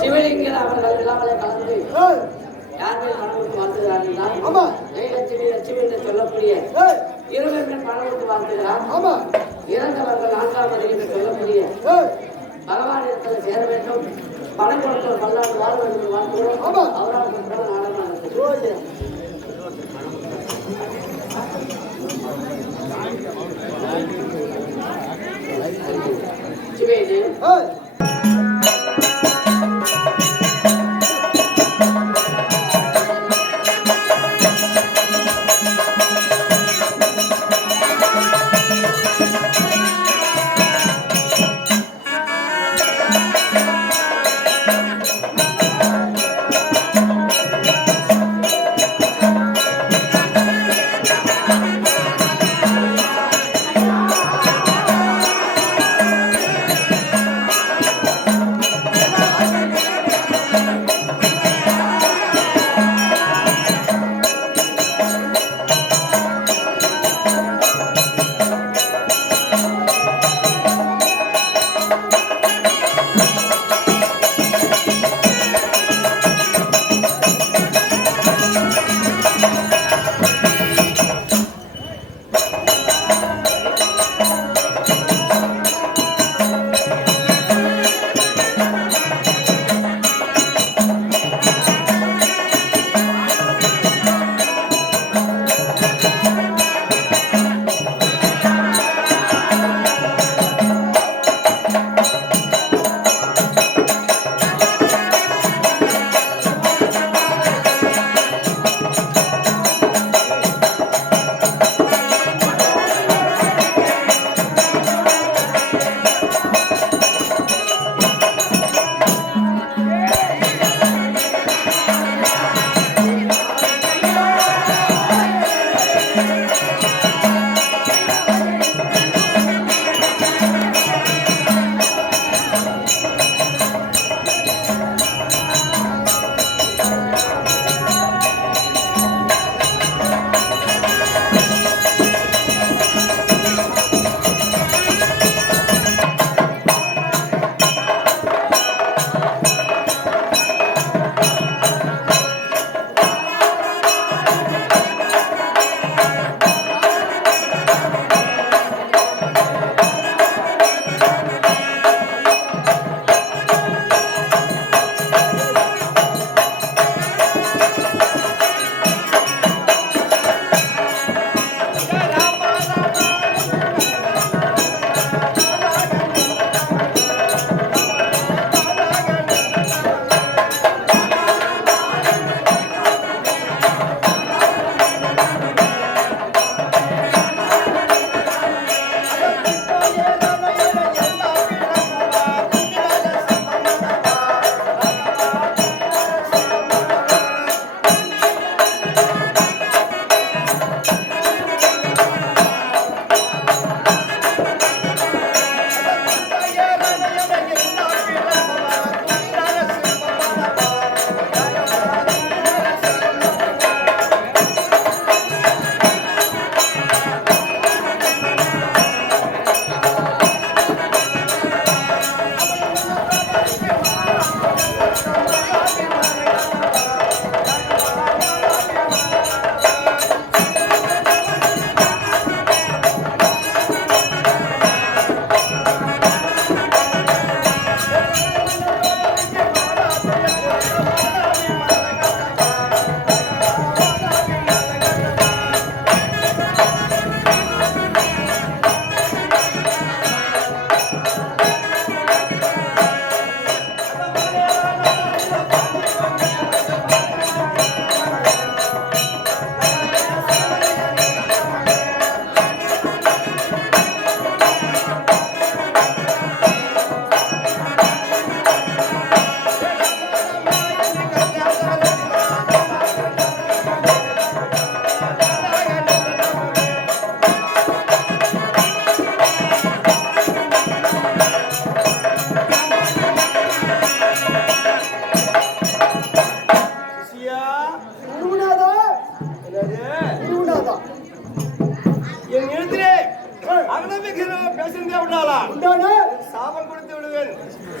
சிவலிங்கர் அவர்கள் விழாவில் கலந்து யாருமே பணம் கொடுத்து வாழ்த்துகிறார்கள். ஜெயலட்சுமி லட்சுமி என்று சொல்லக்கூடிய இருவர்கள் பணம் கொடுத்து வாழ்த்துகிறார். இறந்தவர்கள் 4ஆம் மதி என்று சொல்லக்கூடிய பகவான் இடத்தில் சேர வேண்டும். பணம் கொடுத்த பல்லாண்டு வாழ வேண்டும் வாழ்த்துகிறோம். அவரால் நாடகம் சிவேது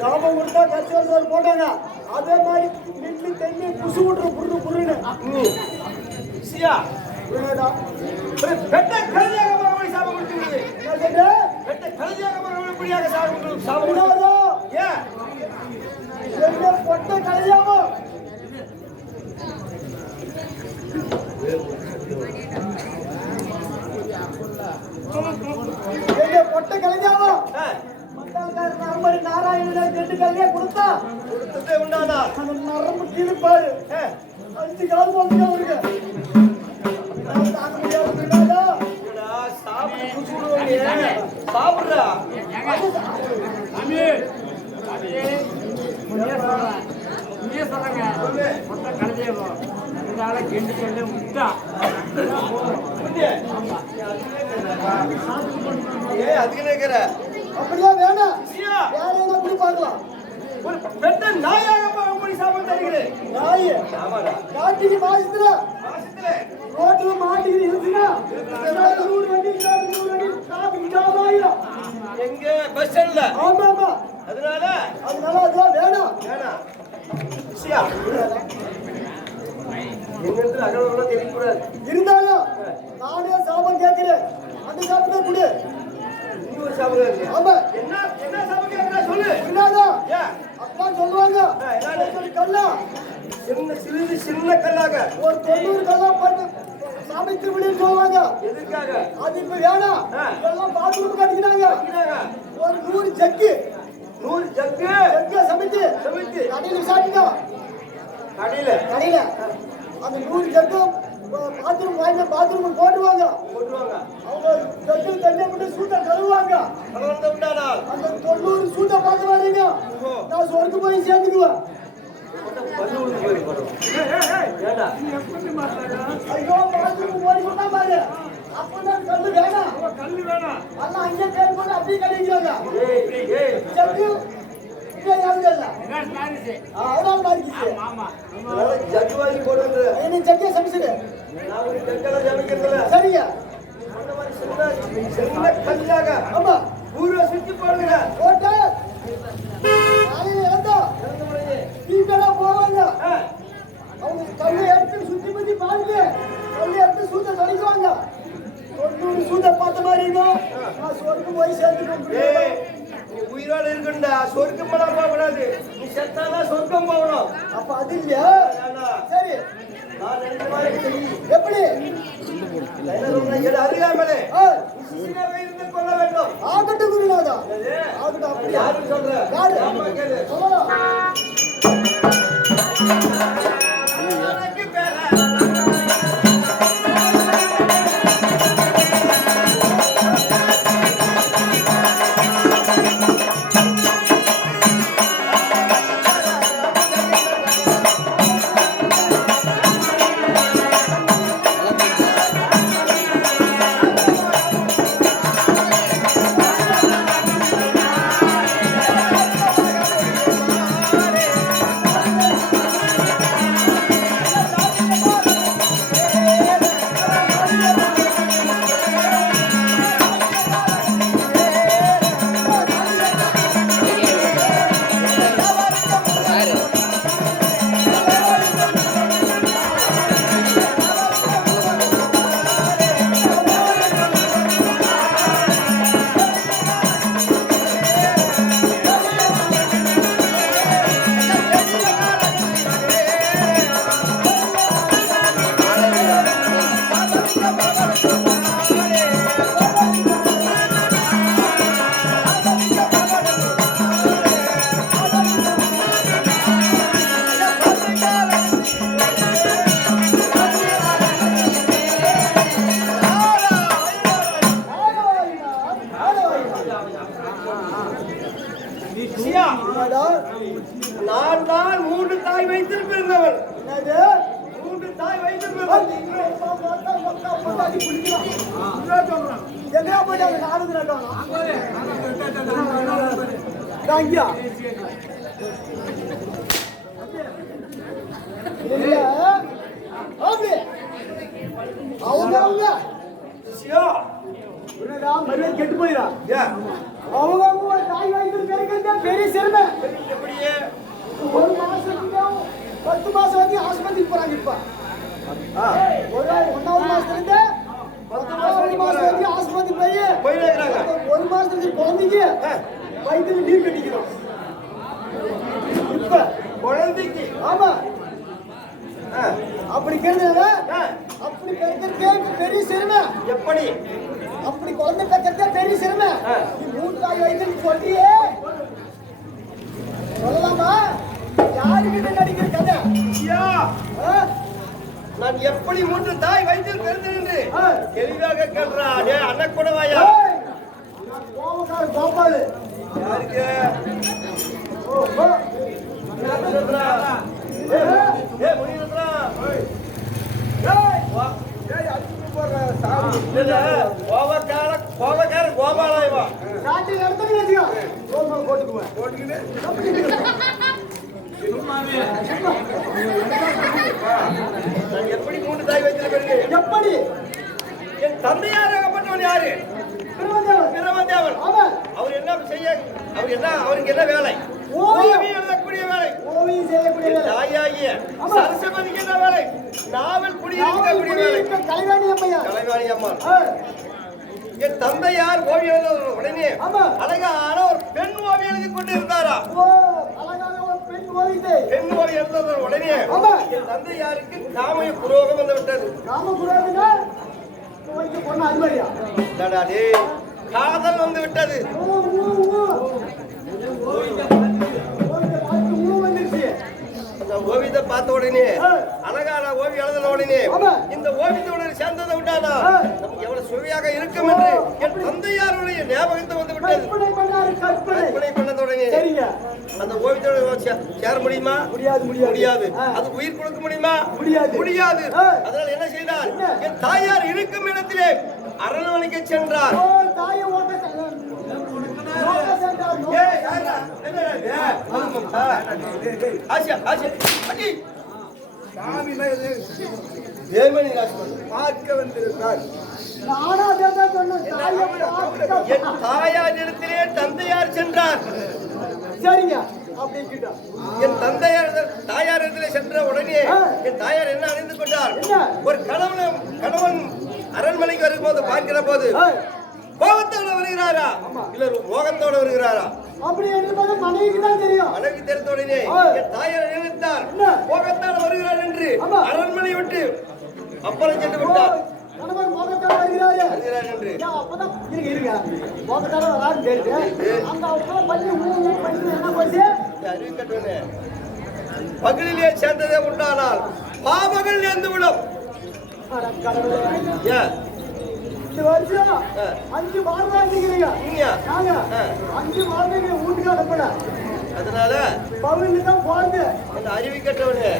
சாபம் கொடுத்தா கட்சி போட்டாங்க. அதே மாதிரி நெல்லு தென்னி புசு விட்டுரும் புருது புருன்னு. சியா பெட்ட கழுதியாக மறுபடி சாபம் கொடுத்து பெட்ட கழுதியாக மறுபடியாக சாபம் ஏன் என்ன பொட்டை கழுதியாவோ என்ன பொட்டை கழுதியாவோ நரம்பு நாராயணன் ரெண்டு கல்வியா கொடுத்தா கொடுத்ததே உண்டானா அந்த நரம்பு கீழ்பாரு 5 கால் போட்டு அவருக்கு தாங்க முடியாது. சாப்பிட்டு குடிச்சுடுவாங்க சாப்பிடுறா அப்படியா வேணாம் வேற என்ன குடி பார்க்கலாம். ஒரு பெட்ட நாயாக போய் சாப்பிட்டு தருகிறேன். நாய் காட்டுக்கு மாசத்துல ரோட்ல மாட்டிக்கிட்டு இருந்துச்சுன்னா எங்க பஸ் ஸ்டாண்ட்ல ஆமா ஆமா அதனால அதெல்லாம் வேணாம் வேணாம் எங்க அகல தெரியக்கூடாது. இருந்தாலும் நானே சாபம் கேட்கிறேன். அந்த சாப்பிட்டா குடு. இன்னொரு சாப்பிடுறாரு. ஆமா என்ன என்ன சாப்பிட்டு கேட்கறா சொல்லு. இல்லாதா ஏன் அப்பா சொல்லுவாங்க கல்லா சின்ன கல்லாக ஒரு 90 கல்லா போட்டு சமைத்து விடுன்னு சொல்லுவாங்க. எதுக்காக அது இப்ப வேணாம். எல்லாம் பாத்ரூம் கட்டிக்கிட்டாங்க. ஒரு 100 ஜக்கு 100 ஜக்கு சமைச்சு கடையில சாப்பிட்டா கடையில அந்த 100 ஜக்கு பாத்ரூம் பாத்ரூம் போட்டுவாங்க. அவங்க ஜக்கு தண்ணி போட்டு சூட்டை கழுவுவாங்க. அந்த 90 சூட்டை பார்த்து வரீங்க நான் சொர்க்கு போய் சேர்ந்துக்குவேன். ஐயோ பாத்ரூம் போய் சொன்னா பாரு அப்பதான் கல்லு வேணாம் எல்லாம் அங்கே பேர் போட்டு அப்படியே கழிக்கிறாங்க. ஜக்கு சரியா ஆமா ஊரை சுத்தி போடுங்க போட்டு போவாங்க. அவங்க கல்லை எடுத்து சுத்தி பத்தி பாருங்க. கல்லை எடுத்து சூத்த தொலைக்குவாங்க. 90 சூத்த பார்த்த மாதிரி இருக்கும். நான் சொர்க்கு போய் சேர்த்துக்கணும். உயிரோட இருக்குண்டா சொர்க்கம் போனா போகக்கூடாது. நீ செத்தாதான் சொர்க்கம் போகணும். அப்ப அது இல்லையா சரி நான் ரெண்டு மாதிரி எப்படி அறியாமலே இருந்து கொள்ள வேண்டும். ஆகட்டும் குருநாதா ஆகட்டும். அப்படி யாரு சொல்ற யாரு நான் தான் 3 தாய் வைத்திருப்பேன். என்னது 3 தாய் வைத்திருப்பேன். எங்கயா போயிட்டாங்க நாடு நட்டோம் தாங்கியா அவங்க மரியாதை கெட்டு போயிடா அவங்க தாய் வாய்ப்பு பெரிய சிறுமை. எப்படியே ஒரு மாசத்துக்கு 10 மாசம் வரைக்கும் ஆஸ்பத்திரிக்கு போறாங்க இப்ப. ஒன்னாவது மாசத்துல இருந்து 10 மாசம் வரைக்கும் ஆஸ்பத்திரி போயிருக்கிறாங்க. ஒரு மாசத்துக்கு குழந்தைக்கு வயிற்றுல நீர் கட்டிக்கிறோம். இப்ப குழந்தைக்கு ஆமா அப்படி கேட்கறது அப்படி கேட்கறதே பெரிய சிறுமை. எப்படி அப்படி குழந்தை பெற்றதே பெரிய சிறுமை. நீ 3 தாய் வயிற்றுக்கு சொல்றியே சொல்லலாமா? யாருக்கிட்ட நடிக்கிற கதை? ஐயா, நான் எப்படி 3 தாய் வயிற்றில் பிறந்தேன் என்று தெளிவாக கேட்கிறான். டேய் அண்ணன் கூட வாயா. கோபக்கார கோபாலு யாருக்கு கோபக்கார கோபாலாயவா காட்டி நடத்துங்க வச்சுக்கோ. கோபால் போட்டுக்குவேன் நான் எப்படி 3 தாய் வயிற்றில் பிறந்தேன்? எப்படி என் தந்தையாராகப்பட்டவன் யாரு? பிரமதேவன். அவர் என்ன செய்ய அவருக்கு என்ன வேலை? ஓவியம் எழுதக்கூடிய வேலை. ஓவியம் செய்யக்கூடிய வேலை. தாயாகிய சரஸ்வதிக்கு என்ன வேலை? நாவல் குடியிருக்கக்கூடிய வேலை. கலைவாணி அம்மையா கலைவாணி அம்மா. என் தந்தையார் ஓவியம் எழுத உடனே அழகான ஒரு பெண் ஓவியம் எழுதி கொண்டு இருந்தாரா? அழகான ஒரு பெண் ஓவியத்தை பெண் ஓவியம் எழுத உடனே என் தந்தையாருக்கு காமய புரோகம் வந்து விட்டது. காம புரோகம்னா பொண்ணு அருமையா காதல் வந்து விட்டது. அந்த ஓவியத்தை பார்த்த உடனே அழகான ஓவியம் எழுதின உடனே இந்த ஓவியத்தோட சேர்ந்ததை விட்டானா நமக்கு எவ்வளவு சுவையாக இருக்கும் என்று என் தந்தையாருடைய ஞாபகத்தை வந்து விட்டது. கற்பனை பண்ணத உடனே அந்த ஓவியத்தோட சேர முடியுமா? முடியாது. அது உயிர் கொடுக்க முடியுமா? முடியாது. அதனால என்ன செய்தார்? என் தாயார் இருக்கும் இடத்திலே அரண்மனைக்கு சென்றார். தாயாரிடத்திலே தந்தையார் சென்றார். சரிங்க. என் தாயாரிடத்திலே சென்ற உடனே என் தாயார் என்ன அறிந்து கொண்டார்? ஒரு கணவன் அரண்மனைக்கு வரும்போது பார்க்கிற போது கோபத்தோட வருகிறாரா இல்ல மோகத்தோட வருகிறாரா? அப்படி என்பது மனைவிக்கு தான் தெரியும். மனைவி தெரிந்த உடனே என் தாயார் நினைத்தார் மோகத்தோட வருகிறார் என்று அரண்மனை விட்டு அப்புறம் சென்று விட்டார். கணவன் மோகத்தோட வருகிறார் என்று அப்பதான் இருங்க மோகத்தோட வரான்னு தெரியுது. அந்த அப்பதான் பண்ணி என்ன போச்சு? அறிவிக்கட்டுமே பகலிலே சேர்ந்ததே உண்டானால் பாவங்கள் நேர்ந்து விடும். இந்த வருஷம் 5 மாதம் ஆகிக்கிறீங்க. நாங்க 5 மாதம் வீட்டுக்கு அனுப்பல. அதனால பவுனுக்கு தான் போறது. அந்த அறிவிக்கட்டவனே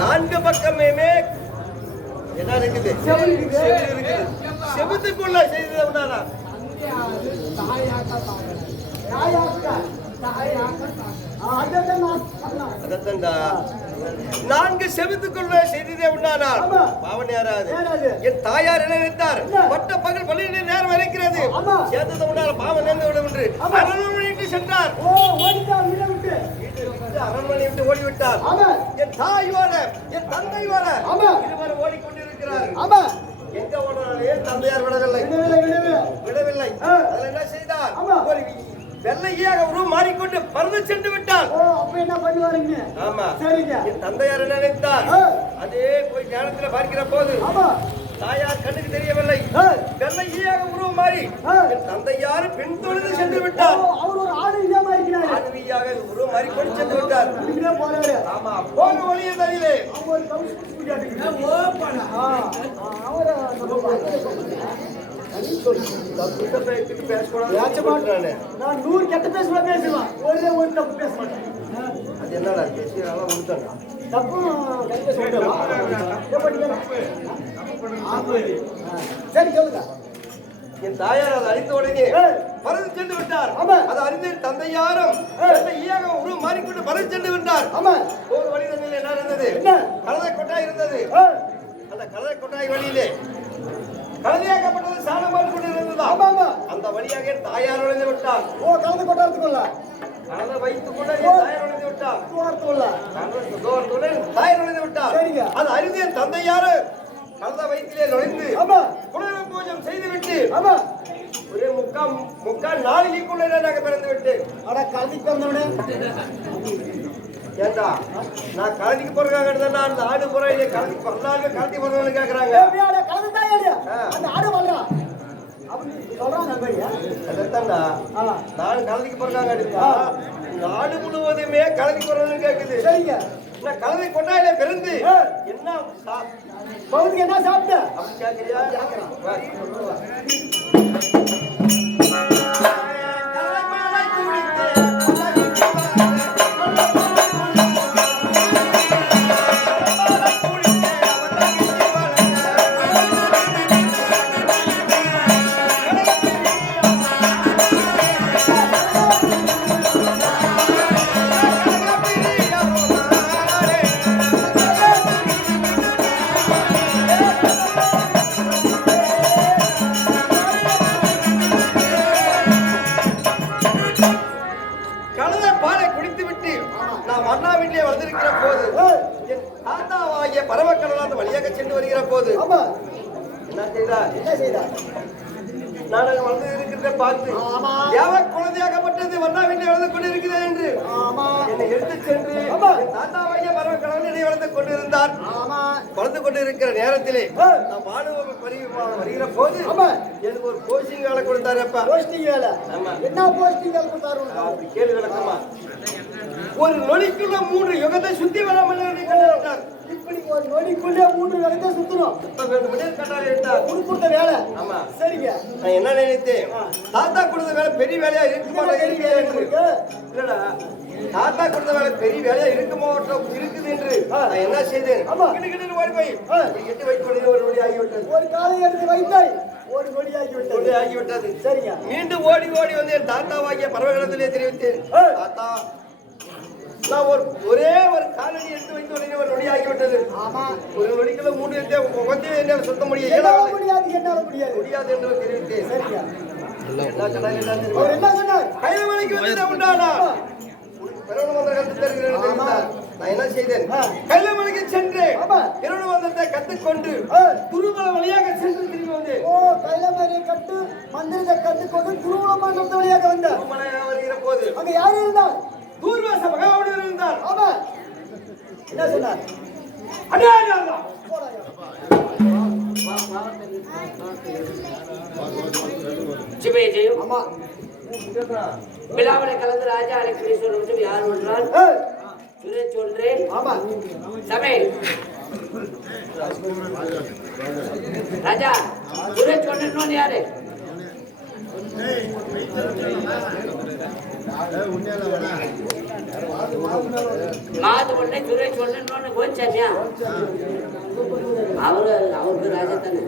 4 பக்கமே என்ன இருக்குது? செபத்துக்குள்ள செய்தது உண்டானா? அதத்தண்டா 4 செபத்துக்குள்ள செய்ததே உண்டானால் பாவன் யாராது? என் தாயார் என்ன நினைத்தார்? பட்ட பகல் பள்ளியிலே நேரம் இருக்கிறது சேர்ந்தது உண்டான பாவன் நேர்ந்து விடும் என்று அரண்மனைக்கு சென்றார். அரண்மனை விட்டு ஓடிவிட்டார். என் தாயோட என் தந்தையோட இருவரும் ஓடிக்கொண்டிருக்கிறார். எங்க ஓடுறாலே தந்தையார் விடவில்லை. அதில் என்ன செய்தார்? ஒரு வெள்ளையாக உருவம் மாறிக்கொண்டு பறந்து சென்று விட்டார். என்ன பண்ணுவாருங்க? ஆமா என் தந்தையார் என்ன நினைத்தார்? அதே போய் ஞானத்துல பார்க்கிற போது தாயார் கண்ணுக்கு தெரியவில்லை. வெள்ளையாக உருவம் மாறி என் தந்தையார் பின் தொழுது சென்று விட்டார். அவர் ஒரு ஆளுமையாக உருவம் மாறிக்கொண்டு சென்று விட்டார். ஆமா போன வழியே தரியிலே நான் 100 கெட்ட பேசுவேன் பேசுவேன். ஒரே ஒரு தப்பு பேச மாட்டேன். அது என்னடா பேசியெல்லாம் முடித்தாங்க. தப்பு சரி சொல்லுங்க. என் தாயார் அதை அறிந்த உடனே பறந்து சென்று விட்டார். அதை அறிந்து தந்தையாரும் உருவம் மாறிக்கொண்டு பறந்து சென்று விட்டார். ஒரு வழி தண்ணியில் என்ன இருந்தது? கலதை கொட்டாய் இருந்தது. அந்த கலதை கொட்டாய் வழியிலே கழுதையாக்கப்பட்டது சாணம் பார்த்து கொண்டிருந்ததா? ஆமா ஆமா. அந்த வழியாக தாயார் நுழைந்து விட்டார். ஓ கலந்து கொட்டாரத்துக்குள்ள கலந்து வைத்துக் கொண்டு தாயார் நுழைந்து விட்டார். துவாரத்துக்குள்ள தாயார் நுழைந்து விட்டார். சரிங்க. அது அறிந்த தந்தையாரு கலந்த வயிற்றிலே நுழைந்து ஆமா குலதெய்வ பூஜை செய்து விட்டு ஆமா. ஒரே முக்கால் நாளிகைக்குள்ளே நாங்க பிறந்து விட்டு. அட கலந்து பிறந்தவனே ஏண்டா நான் கலந்துக்கு போறதுக்காக எடுத்தேன்னா அந்த ஆடு புறம் கலந்து பிறந்தாலுமே கலந்து போறவங்க கேட்கறாங்க. கலந்து தான் அந்த ஆடு வாழ்றா அவன் சொல்றான் நம்பையா அதைத்தான்டா நான் கலந்துக்கு போறதுக்காக எடுத்தா நாடு முழுவதுமே கலந்துக்கு போறவங்க கேட்குது. சரிங்க. நான் கலந்து கொண்டாயில பிறந்து என்ன பகுதிக்கு என்ன சாப்பிட்ட அப்படி கேட்கறியா? பரமக்கடலாந்த வழியாக சென்று வருகிற போது என்ன செய்தார்? நாடகம் வந்து இருக்கிறத பார்த்து தேவ குழந்தையாகப்பட்டது வண்ணா வீட்டில் வளர்ந்து கொண்டிருக்கிறது என்று என்னை எடுத்து சென்று தாத்தாவாகிய பரமக்கடல் என்னை வளர்ந்து கொண்டிருந்தார். வளர்ந்து கொண்டிருக்கிற நேரத்திலே நான் மாணவ வருகிற போது எனக்கு ஒரு போஸ்டிங் வேலை கொடுத்தாரு. அப்ப போஸ்டிங் வேலை என்ன போஸ்டிங் வேலை கொடுத்தாரு? அப்படி கேள்வி விளக்கமா ஒரு நொடிக்குள்ள 3 யுகத்தை சுத்தி வராமல் கண்டார். இப்படி ஒரு நொடிக்குள்ளே 3 யுகத்தை சுத்தணும் கொடுத்த வேலை. ஆமா சரிங்க. நான் என்ன நினைத்தேன், தாத்தா கொடுத்த வேலை பெரிய வேலையா இருக்குமா? இல்லடா தாத்தா கொடுத்த வேலை பெரிய வேலையா இருக்குமோ இருக்குது என்று நான் என்ன செய்தேன், கிட்ட ஓடி போய் எட்டு வைத்து ஒரு நொடி ஆகிவிட்டது. ஒரு காலை எடுத்து வைத்தாய் ஒரு நொடி ஆகிவிட்டது. சரிங்க. மீண்டும் ஓடி வந்து என் தாத்தாவாகிய பரவகலத்திலே தெரிவித்தேன், தாத்தா நான் ஒரே ஒரு காலடி எடுத்து வைத்து உடனே ஒரு நொடி ஆகிவிட்டது. ஒரு நொடிக்குள்ள 3 என்னால சுத்த முடியாது என்று தெரிவித்தேன். என்ன சொன்னார்? கைலமலைக்கு வந்து உண்டானா நான் என்ன செய்தேன், கைலமலைக்கு சென்று மந்திரத்தை கத்துக்கொண்டு குருமலை வழியாக சென்று திரும்பி வந்தேன். கைலமலை கட்டு மந்திரத்தை கத்துக்கொண்டு குருமல மந்திரத்தை வழியாக வந்த வருகிற போது அங்க யாரு இருந்தார்? தூர்வாச பகவானுடன் இருந்தார். ஆமா. என்ன சொன்னார்? சிவஜெயம். ஆமா. விழாவில கலந்து ராஜா அழைக்கிறேன் சொல்றது யார் ஒன்றால் சுரேஷ் சொல்றேன். ஆமா. சமையல் ராஜா சுரேஷ் சொன்னோன்னு யாரு? மாது ஒண்ணே சுரேஷ் ஒண்ணு கோச்சாமியா அவருக்கு ராஜா தானே.